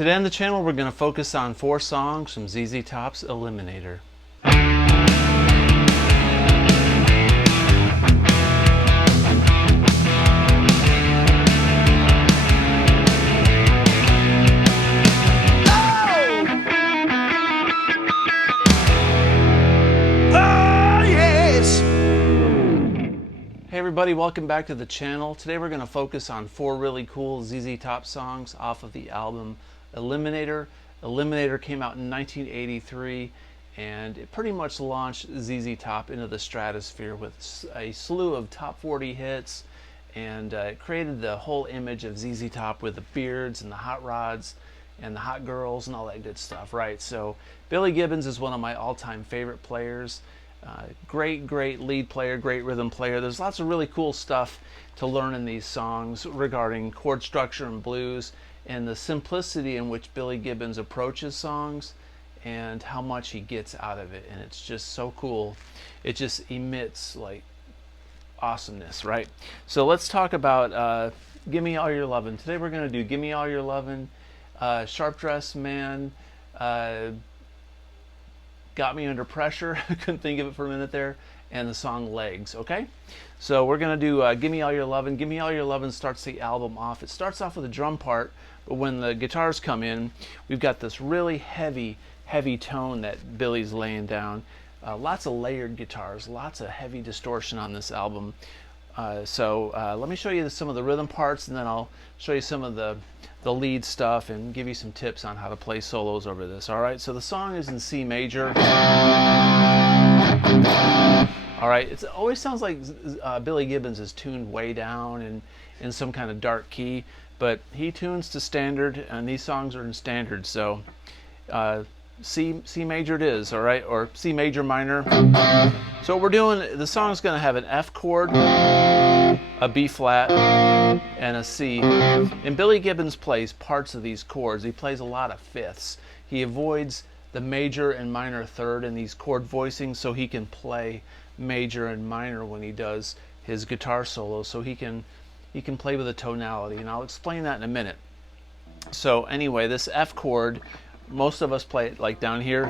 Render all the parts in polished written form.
Today on the channel we're going to focus on 4 songs from ZZ Top's Eliminator. Hey everybody, welcome back to the channel. Today we're going to focus on 4 really cool ZZ Top songs off of the album Eliminator. Eliminator came out in 1983 and it pretty much launched ZZ Top into the stratosphere with a slew of top 40 hits, and it created the whole image of ZZ Top with the beards and the hot rods and the hot girls and all that good stuff, right? So Billy Gibbons is one of my all-time favorite players. Great lead player, great rhythm player. There's lots of really cool stuff to learn in these songs regarding chord structure and blues, and the simplicity in which Billy Gibbons approaches songs and how much he gets out of it. And it's just so cool. It just emits like awesomeness, right? So let's talk about Gimme All Your Lovin'. Today we're going to do Gimme All Your Lovin', Sharp Dressed Man, Got Me Under Pressure, couldn't think of it for a minute there, and the song Legs, okay? So we're going to do Gimme All Your Lovin'. Gimme All Your Lovin' starts the album off. It starts off with a drum part, but when the guitars come in, we've got this really heavy tone that Billy's laying down. Lots of layered guitars, lots of heavy distortion on this album. Let me show you some of the rhythm parts, and then I'll show you some of the lead stuff and give you some tips on how to play solos over this. Alright, so the song is in C major. Alright, it always sounds like Billy Gibbons is tuned way down and in some kind of dark key, but he tunes to standard, and these songs are in standard, so C major it is, alright, or C major minor. So what we're doing, the song's going to have an F chord, a B flat, and a C. And Billy Gibbons plays parts of these chords. He plays a lot of fifths. He avoids the major and minor third in these chord voicings so he can play major and minor when he does his guitar solo, so he can play with a tonality, and I'll explain that in a minute. So anyway, this F chord, most of us play it like down here.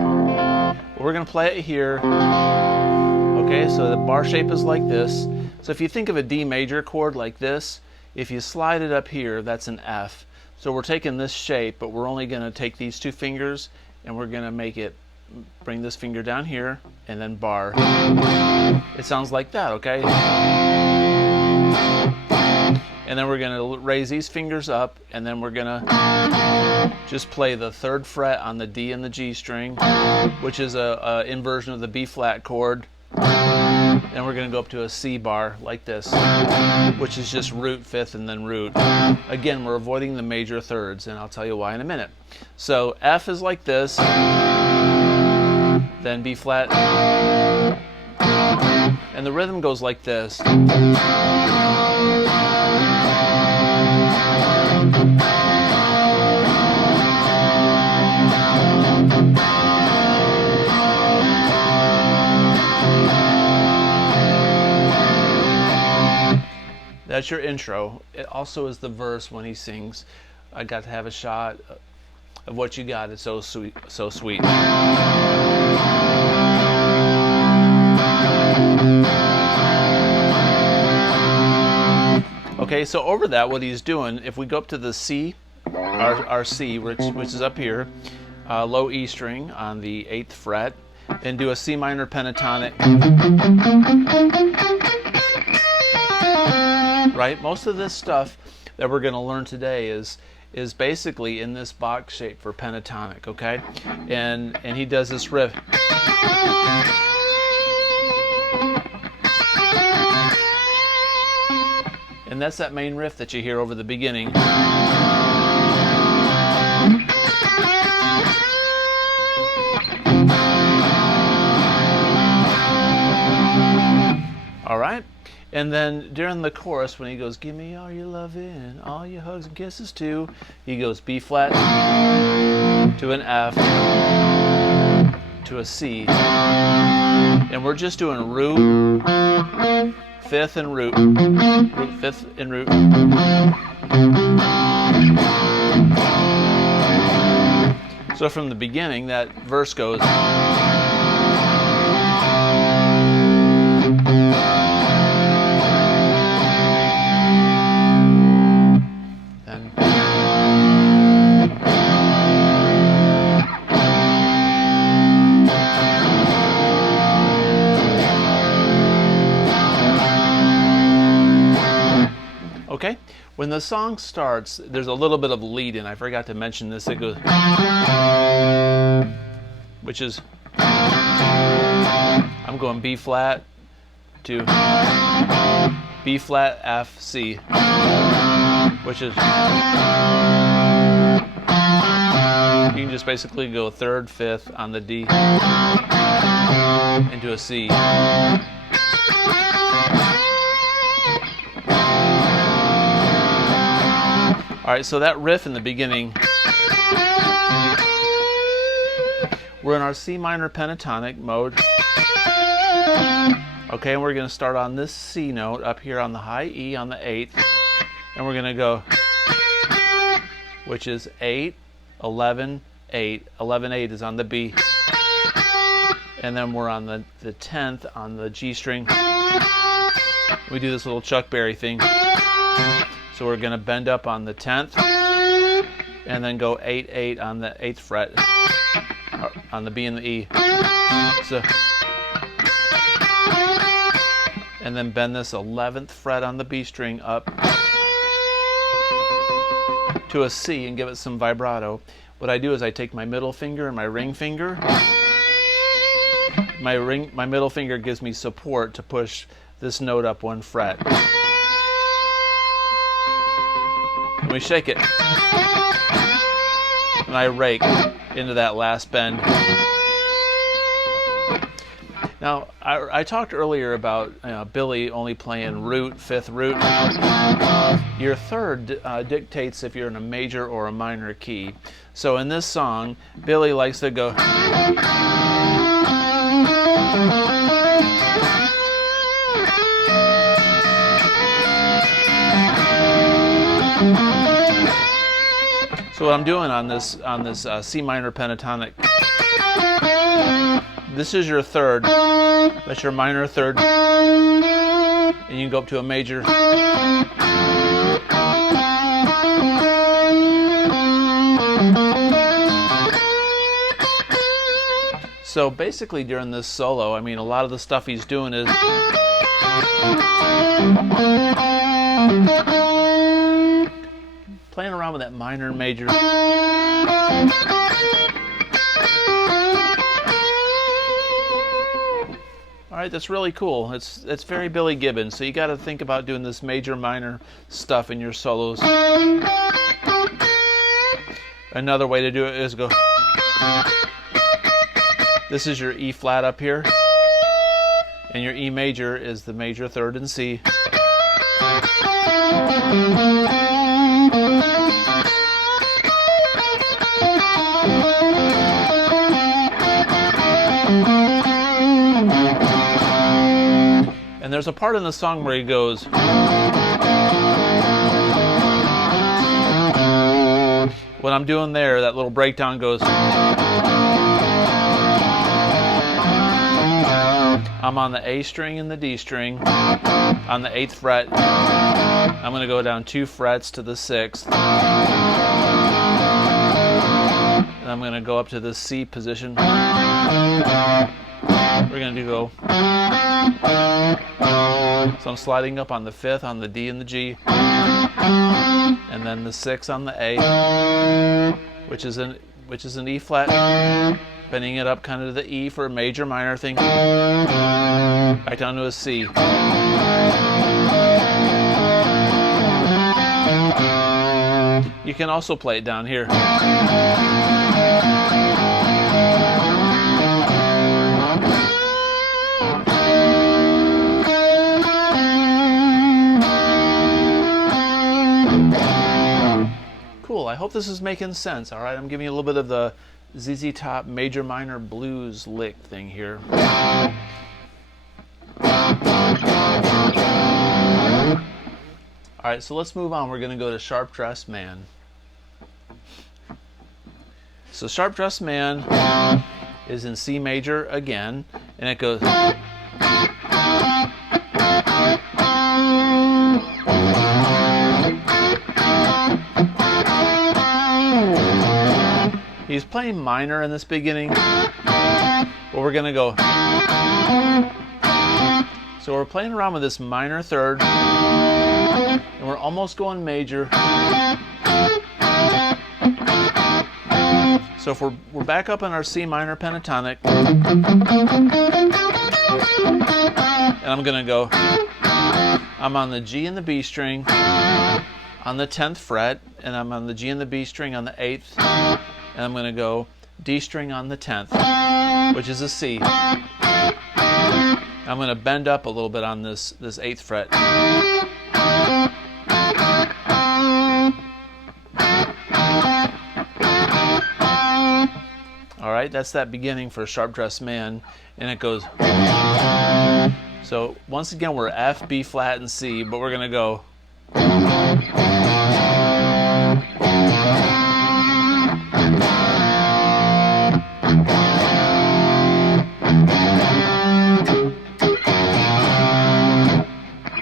We're going to play it here. Okay, so the bar shape is like this. So if you think of a D major chord like this, if you slide it up here, that's an F. So we're taking this shape, but we're only going to take these 2 fingers and we're going to make it, bring this finger down here and then bar. It sounds like that, okay? And then we're going to raise these fingers up, and then we're going to just play the 3rd fret on the D and the G string, which is a inversion of the B flat chord. Then we're going to go up to a C bar like this, which is just root, 5th, and then root. Again, we're avoiding the major thirds, and I'll tell you why in a minute. So F is like this, then B flat, and the rhythm goes like this. That's your intro. It also is the verse when he sings, I got to have a shot of what you got, it's so sweet, so sweet. Okay, so over that, what he's doing, if we go up to the C, our C, which is up here, low E string on the 8th fret, and do a C minor pentatonic. Right? Most of this stuff that we're going to learn today is basically in this box shape for pentatonic, okay? And he does this riff. And that's that main riff that you hear over the beginning. All right? And then during the chorus, when he goes, give me all your loving, all your hugs and kisses too, he goes B flat to an F to a C. And we're just doing root, 5th and root, root 5th and root. So from the beginning, that verse goes. And okay, when the song starts, there's a little bit of lead in. I forgot to mention this. It goes, which is, I'm going B flat to B flat F C, which is, you can just basically go third, fifth on the D into a C. All right, so that riff in the beginning, we're in our C minor pentatonic mode. Okay, and we're going to start on this C note up here on the high E on the 8th, and we're going to go, which is 8, 11, 8. 11, 8 is on the B. And then we're on the 10th on the G string. We do this little Chuck Berry thing. So we're going to bend up on the 10th and then go 8, 8 on the 8th fret on the B and the E. So, and then bend this 11th fret on the B string up to a C and give it some vibrato. What I do is I take my middle finger and my ring finger. My middle finger gives me support to push this note up 1 fret. And we shake it, and I rake into that last bend. Now, I talked earlier about Billy only playing root, 5th root. Your third dictates if you're in a major or a minor key. So in this song, Billy likes to go. So what I'm doing on this C minor pentatonic, this is your third, that's your minor third, and you can go up to a major. So basically during this solo, I mean, a lot of the stuff he's doing is playing around with that minor and major. All right, that's really cool. It's very Billy Gibbons. So you got to think about doing this major minor stuff in your solos. Another way to do it is go. This is your E flat up here, and your E major is the major third and C. And there's a part in the song where he goes, what I'm doing there, that little breakdown goes, I'm on the A string and the D string on the 8th fret. I'm going to go down 2 frets to the 6th. And I'm going to go up to the C position. We're going to go. So I'm sliding up on the 5th, on the D and the G. And then the 6th on the A, which is an E flat. Bending it up kind of to the E for a major minor thing. Back down to a C. You can also play it down here. Cool, I hope this is making sense. All right, I'm giving you a little bit of the ZZ Top major minor blues lick thing here. All right, so let's move on. We're going to go to Sharp Dressed Man. So Sharp Dressed Man is in C major again, and it goes. He's playing minor in this beginning, but we're gonna go. So we're playing around with this minor third, and we're almost going major. So if we're back up in our C minor pentatonic, and I'm gonna go. I'm on the G and the B string on the 10th fret, and I'm on the G and the B string on the 8th, and I'm gonna go D string on the 10th, which is a C. I'm going to bend up a little bit on this 8th fret. All right, that's that beginning for Sharp Dressed Man, and it goes. So once again, we're F, B flat, and C, but we're going to go.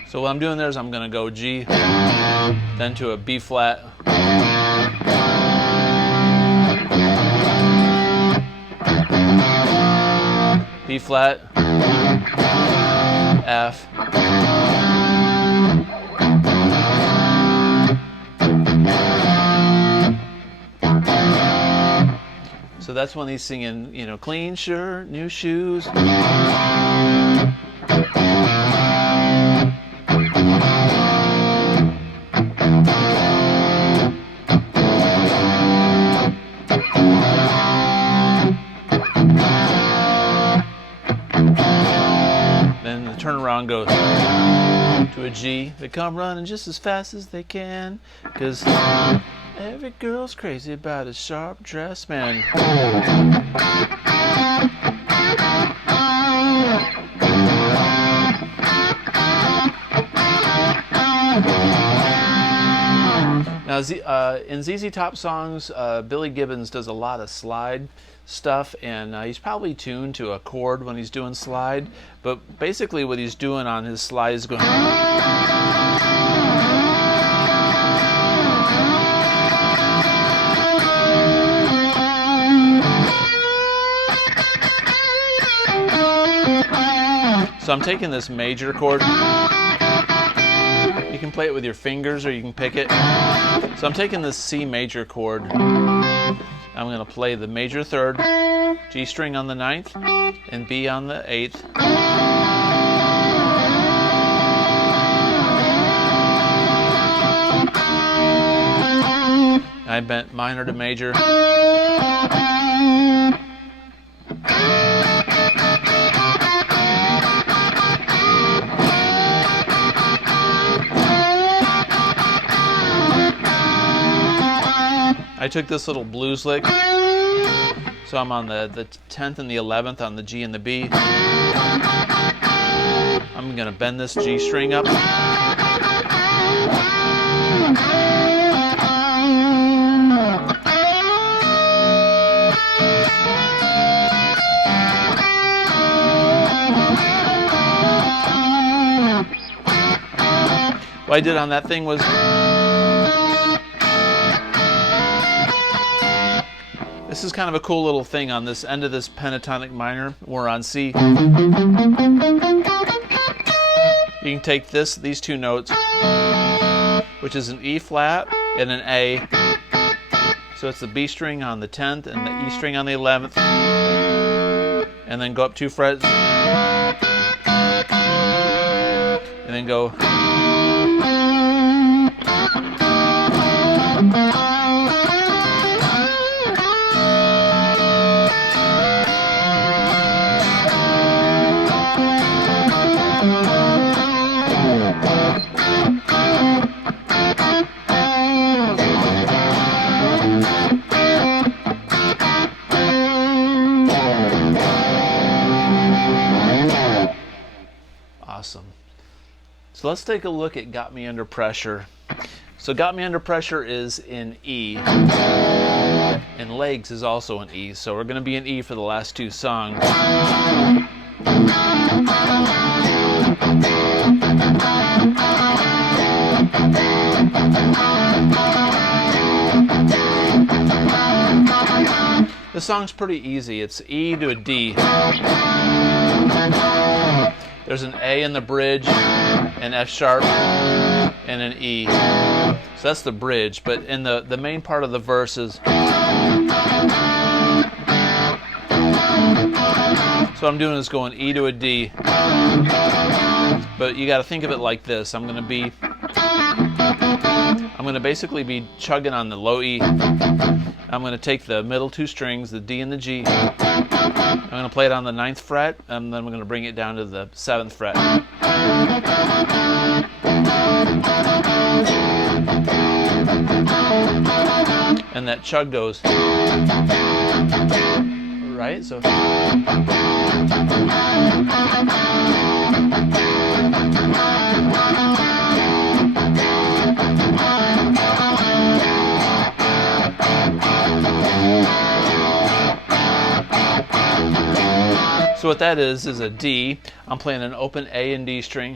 So what I'm doing there is I'm going to go G, then to a B flat, B flat, F, so that's when he's singing, you know, clean shirt, new shoes. Then the turnaround goes to a G. They come running just as fast as they can, 'cause every girl's crazy about a sharp dressed man. Now, in ZZ Top songs, Billy Gibbons does a lot of slide stuff, and he's probably tuned to a chord when he's doing slide, but basically what he's doing on his slide is going. So I'm taking this major chord. You can play it with your fingers or you can pick it. So I'm taking this C major chord. I'm going to play the major third, G string on the 9th, and B on the 8th. I bent minor to major. I took this little blues lick, so I'm on the 10th and the 11th on the G and the B. I'm going to bend this G string up. What I did on that thing was, this is kind of a cool little thing on this end of this pentatonic minor. We're on C. You can take these two notes, which is an E flat and an A. So it's the B string on the 10th and the E string on the 11th. And then go up 2 frets. And then go. Awesome. So let's take a look at Got Me Under Pressure. So Got Me Under Pressure is in E. And legs is also an E, so we're going to be an E for the last two songs. The song's pretty easy. It's E to a D. There's an A in the bridge, an F sharp, and an E. So that's the bridge, but in the main part of the verse is... So what I'm doing is going E to a D. But you got to think of it like this. I'm going to basically be chugging on the low E. I'm going to take the middle two strings, the D and the G. I'm going to play it on the 9th fret, and then we're going to bring it down to the 7th fret. And that chug goes, right? So So what that is a D. I'm playing an open A and D string.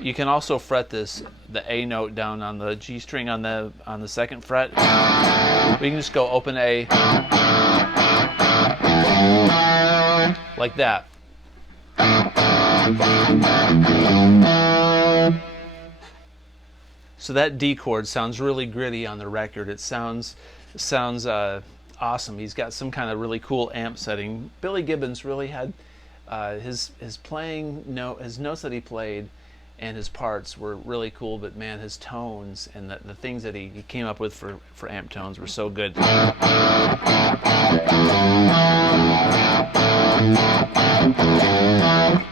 You can also fret the A note down on the G string on the 2nd fret. We can just go open A like that. So that D chord sounds really gritty on the record. It sounds awesome. He's got some kind of really cool amp setting. Billy Gibbons really had his notes that he played and his parts were really cool, but man, his tones and the things that he came up with for amp tones were so good.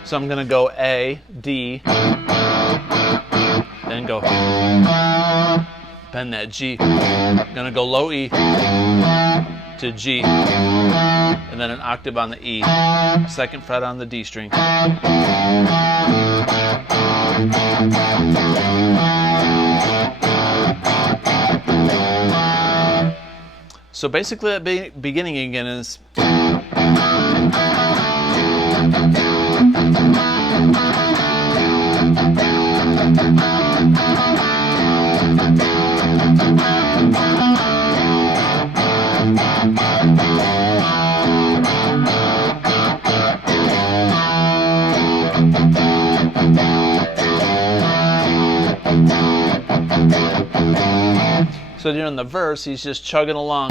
So I'm gonna go A, D, then go bend that G. I'm gonna go low E to G, and then an octave on the E, 2nd fret on the D string. So basically that beginning again is so during the verse, he's just chugging along.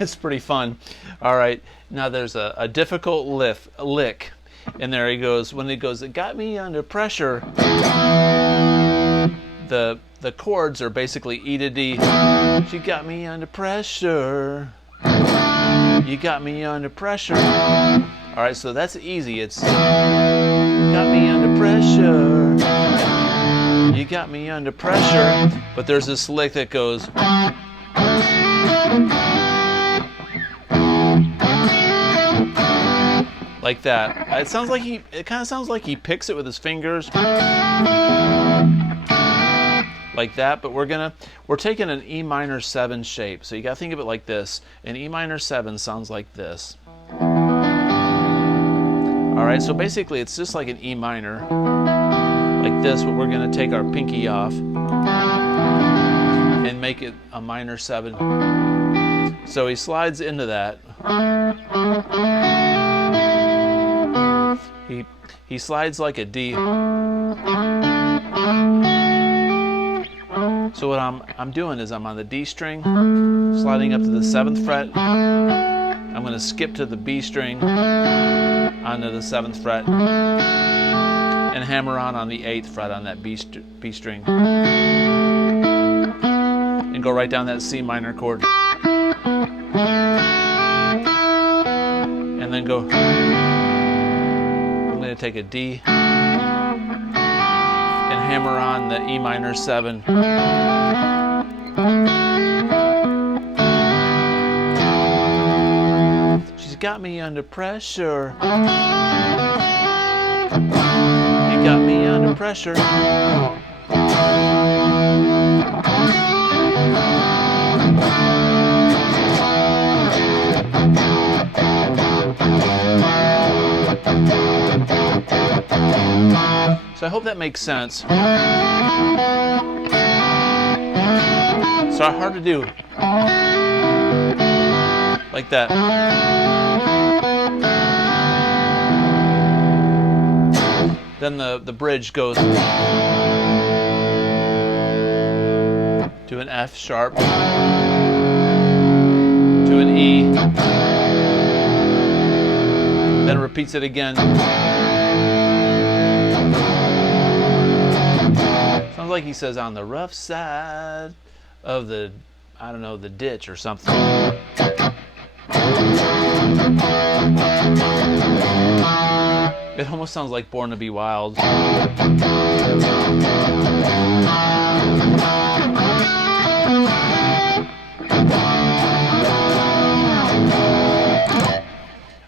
It's pretty fun. All right, now there's a difficult lick, and there he goes. When he goes, it got me under pressure. The chords are basically E to D. She got me under pressure. You got me under pressure. All right, so that's easy. It's got me under pressure. You got me under pressure. But there's this lick that goes like that. It kind of sounds like he picks it with his fingers. Like that, but we're taking an E minor 7 shape. So you gotta think of it like this. An E minor 7 sounds like this. Alright, so basically it's just like an E minor, like this, but we're gonna take our pinky off and make it a minor 7. So he slides into that. He slides like a D. So what I'm doing is I'm on the D string, sliding up to the 7th fret. I'm going to skip to the B string onto the 7th fret and hammer on the 8th fret on that B string and go right down that C minor chord and then go. I'm going to take a D and hammer on the E minor 7. She's got me under pressure. He got me under pressure. So I hope that makes sense. So hard to do. Like that. Then the bridge goes to an F sharp, to an E, then it repeats it again. Sounds like he says on the rough side of the, I don't know, the ditch or something. It almost sounds like Born to Be Wild. All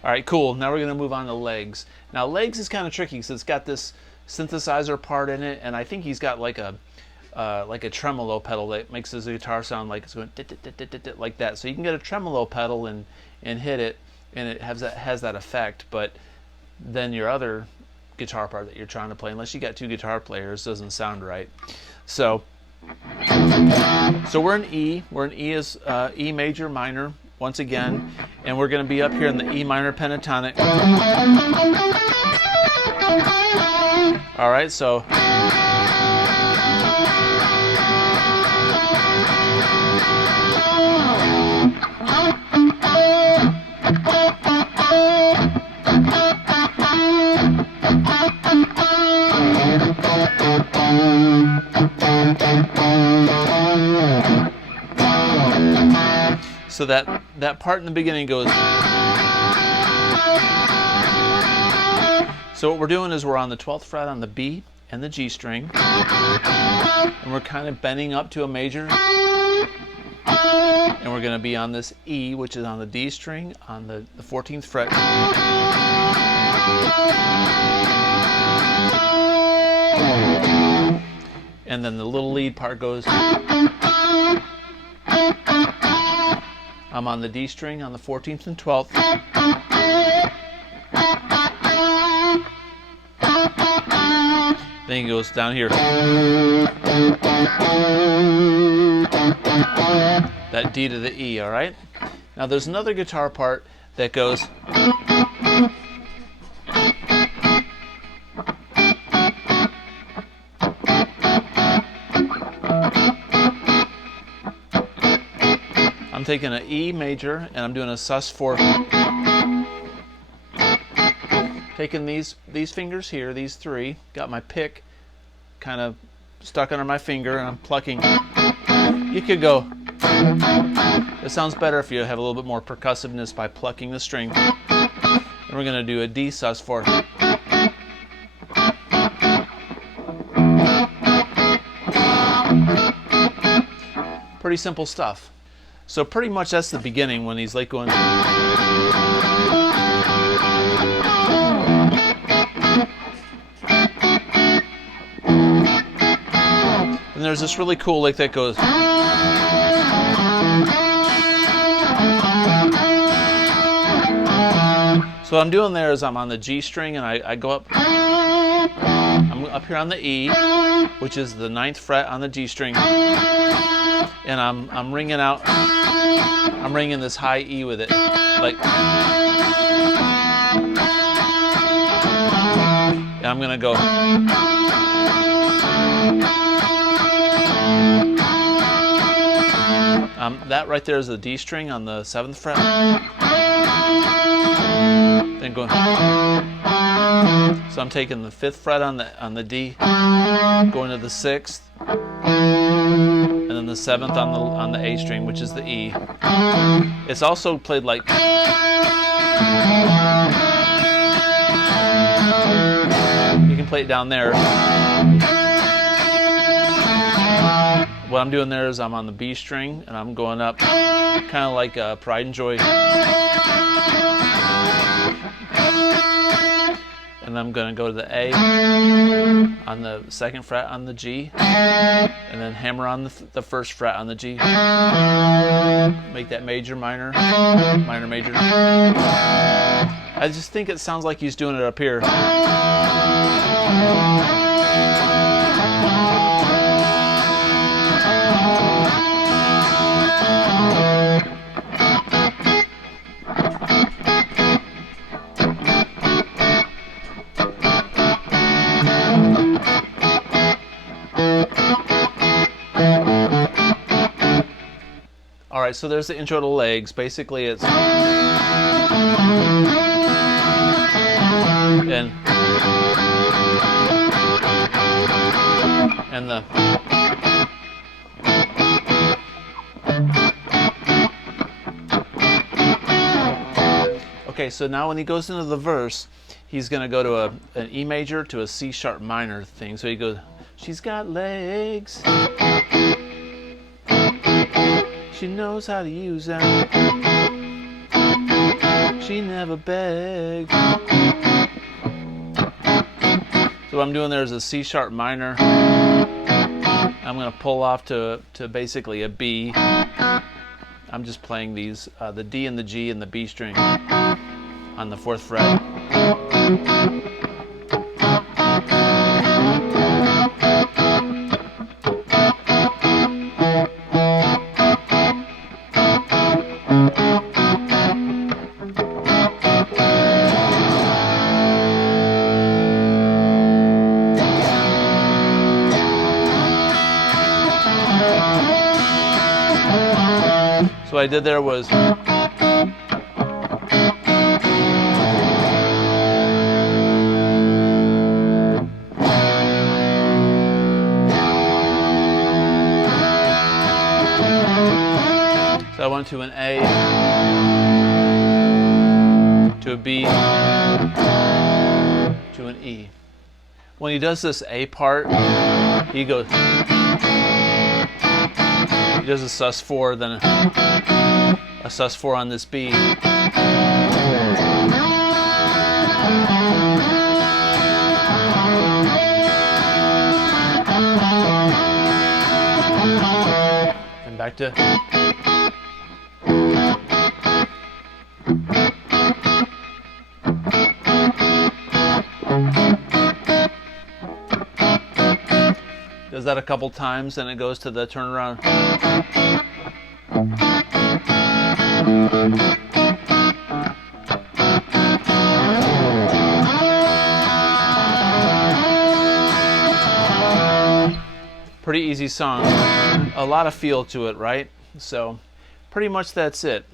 right, cool. Now we're going to move on to legs. Now legs is kind of tricky because it's got this synthesizer part in it, and I think he's got like a tremolo pedal that makes his guitar sound like it's going like that. So you can get a tremolo pedal and hit it, and it has that effect. But then your other guitar part that you're trying to play, unless you got two guitar players, doesn't sound right. So we're in E. We're in E is E major minor once again, and we're going to be up here in the E minor pentatonic. All right, so so that part in the beginning goes. So what we're doing is we're on the 12th fret on the B and the G string, and we're kind of bending up to a major, and we're going to be on this E, which is on the D string on the 14th fret. And then the little lead part goes. I'm on the D string on the 14th and 12th. Then he goes down here. That D to the E, all right? Now there's another guitar part that goes. I'm taking an E major and I'm doing a sus4. Taking these fingers here, these three, got my pick kind of stuck under my finger, and I'm plucking. You could go. It sounds better if you have a little bit more percussiveness by plucking the string. And we're going to do a D sus4. Pretty simple stuff. So pretty much that's the beginning when he's like going. And there's this really cool lick that goes. So what I'm doing there is I'm on the G string and I go up. I'm up here on the E, which is the 9th fret on the G string, and I'm ringing out. I'm ringing this high E with it, like. And I'm gonna go. That right there is the D string on the 7th fret. Then going. So I'm taking the 5th fret on the D, going to the 6th, and then the 7th on the A string, which is the E. It's also played like. You can play it down there. What I'm doing there is I'm on the B string and I'm going up, kind of like Pride and Joy. and I'm going to go to the A on the 2nd fret on the G, and then hammer on the 1st fret on the G. Make that major, minor, minor, major. I just think it sounds like he's doing it up here. Alright, so there's the intro to legs. Basically it's and the okay, so now when he goes into the verse, he's going to go to an E major to a C sharp minor thing. So he goes, she's got legs, she knows how to use them, she never begs. So what I'm doing there is a C sharp minor. I'm going to pull off to basically a B. I'm just playing these, the D and the G and the B string on the 4th fret. So what I did there was so I went to an A, to a B, to an E. When he does this A part, he goes, he does a sus4, then a sus4 on this B. And back to. Does that a couple times, and it goes to the turnaround. Pretty easy song. A lot of feel to it, right? So pretty much that's it.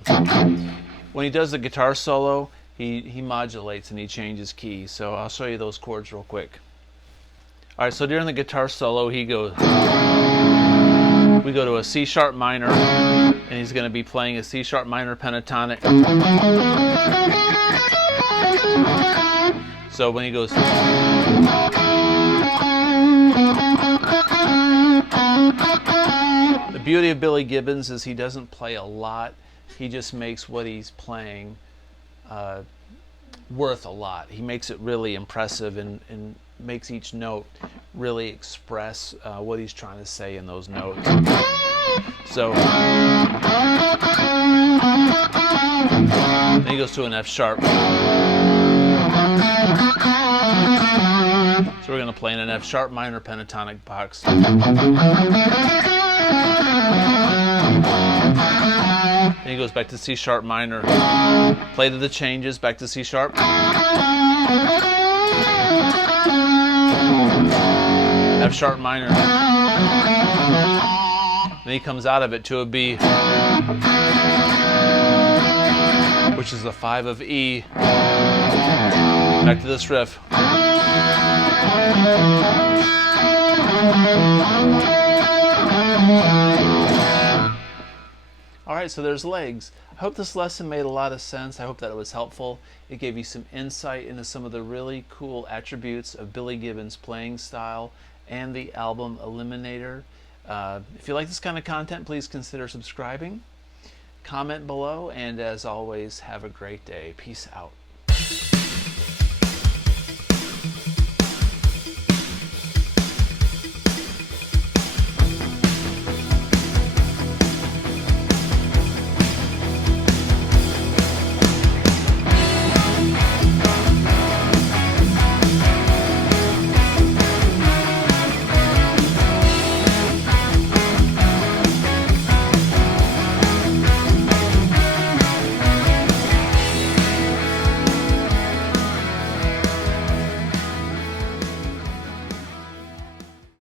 When he does the guitar solo, he modulates and he changes keys. So I'll show you those chords real quick. Alright, so during the guitar solo, we go to a C sharp minor, and he's going to be playing a C sharp minor pentatonic. So when he goes, the beauty of Billy Gibbons is he doesn't play a lot. He just makes what he's playing worth a lot. He makes it really impressive and makes each note really express what he's trying to say in those notes. So then he goes to an F sharp. So we're going to play in an F sharp minor pentatonic box. Then he goes back to C sharp minor. Play to the changes, back to C sharp. F sharp minor. Then he comes out of it to a B, which is the 5 of E. Back to this riff. Alright, so there's legs. I hope this lesson made a lot of sense. I hope that it was helpful. It gave you some insight into some of the really cool attributes of Billy Gibbons' playing style and the album Eliminator. If you like this kind of content, please consider subscribing. Comment below, and as always, have a great day. Peace out.